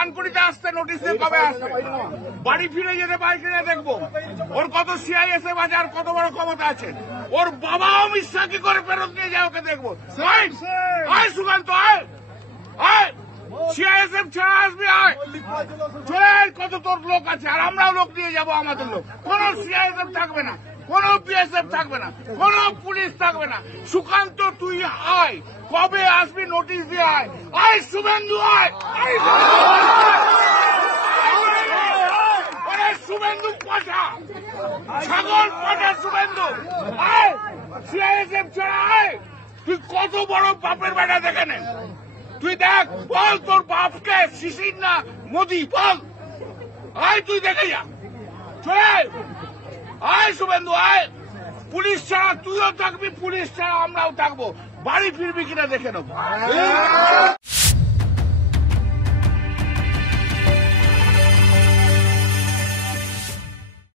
ডানকুনিতে আসতে নোটিশ দিয়ে কবে আসবে? বাড়ি ফিরে যেতে বাইকে নিয়ে দেখবো ওর কত সিআইএসএফ আছে আর কত বড় ক্ষমতা আছে। ওর বাবা অমিত শাহ কি করে ফেরত নিয়ে যায় ওকে দেখবো। আয় সুকান্ত, আয় আয়, সিআইএসএফ ছাড়া আসবে, আয় চলে আয়, কত তোর লোক আছে আর আমরাও লোক নিয়ে যাবো আমাদের লোক। কোন সিআইএসএফ থাকবে না, কোন বিএসএফ থাকবে না, কোন পুলিশ থাকবে না। সুকান্ত তুই আয়, কবে আসবি নোটিশ দিয়ে আয়। আয় শুভেন্দু, আয় শুভেন্দু পাঠা, ছাগল পাঠা শুভেন্দু, আয় সিআইএসএফ ছাড়া আয়। তুই কত বড় বাপের বেটা দেখে নে, তুই দেখ, বল তোর বাপকে শিশির না মোদি, বল আয়, তুই দেখে যা, চলে আয় শুভেন্দু, আয়। পুলিশ ছাড়া তুইও থাকবি, পুলিশ ছাড়া আমরাও থাকবো, বাড়ি ফিরবি কিনা দেখে নেবো।